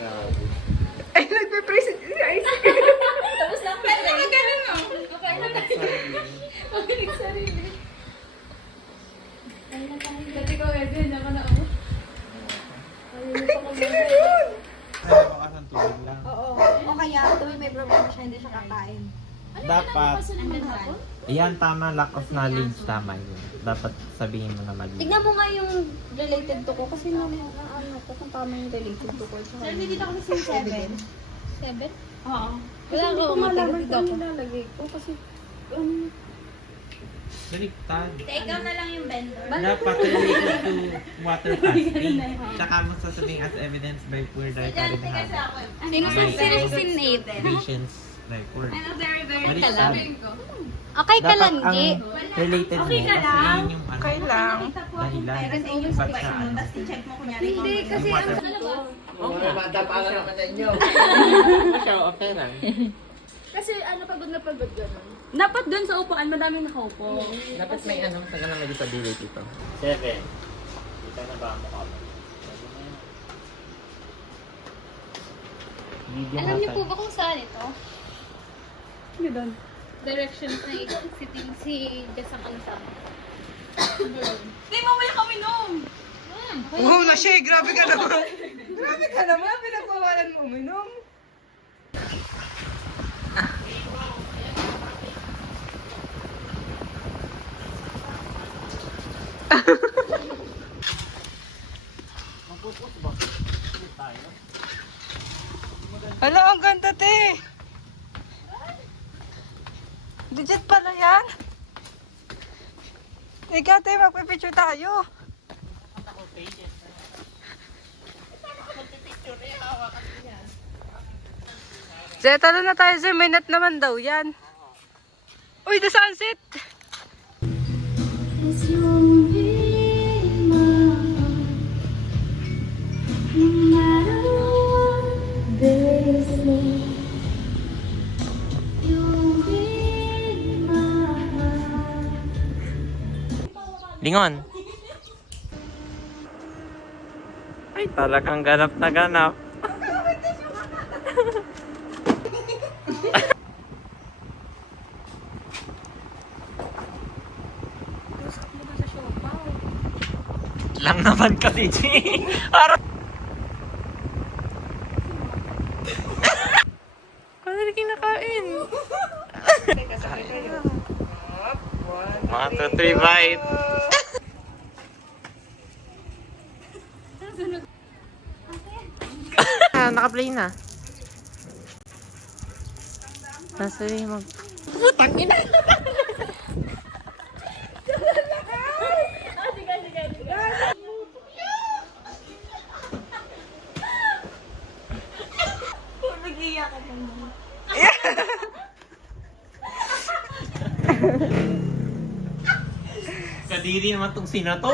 Ay, nagpe-present si Ice. Tapos lang pwede. Ganun mo. Okay na tayo. Okay na sarili. Ay na tayo. Dati ko, Eden, ako na ako. Sino yun? Oo. O kaya, tuwing may problema siya, hindi siya kakain. Dapat, ayan tama, lack of knowledge, tama yun. Dapat sabihin mo na mali. Tignan mo nga yung related to ko kasi ano ko kung tama yung related to ko. Sir, hindi dito ako sa 7. 7? Oo. Wala ko, matagod ako. Nilalagay ko kasi Baliktad. Ikaw na lang yung vendor. Dapat related to water fasting. Tsaka mo sasabihin as evidence by poor dietary habits. Sino si Nate? Patients by poor. Very, very Baliktad. Okay ka lang, Dapat G. ang related mo, kasi yun yung ano, Okay lang. dahilan. Ba't siya ano? check mo kunyari. Hindi, kasi ang Siya, okay lang. Kasi ano, pagod na pagod gano'n. Dapat dun sa upuan, madaming nakaupo. Dapat may ano, taga na may disability to. 7. Kita na ba ang mukha mo? Alam niyo po ba kung saan ito? Hindi doon. Directions na si Jasang Ansam. Hindi, mamaya kami nung! Wow na siya, grabe ka naman. Grabe ka naman, pinagbawalan mo uminom. Hala, ang ganda, te. Legit pala yan. Ikaw, te, magpipicture tayo. Zé, talo na tayo, Zé. May net naman daw yan. Uy, the sunset! Lingon! Ay, talagang ganap na ganap. Lang naman kasi, G. Parang... Ano na kinakain? 1, 2, 3, bite! Naka-play na. Nasa yung mag... Putang ina! Kadiri naman tong sina to.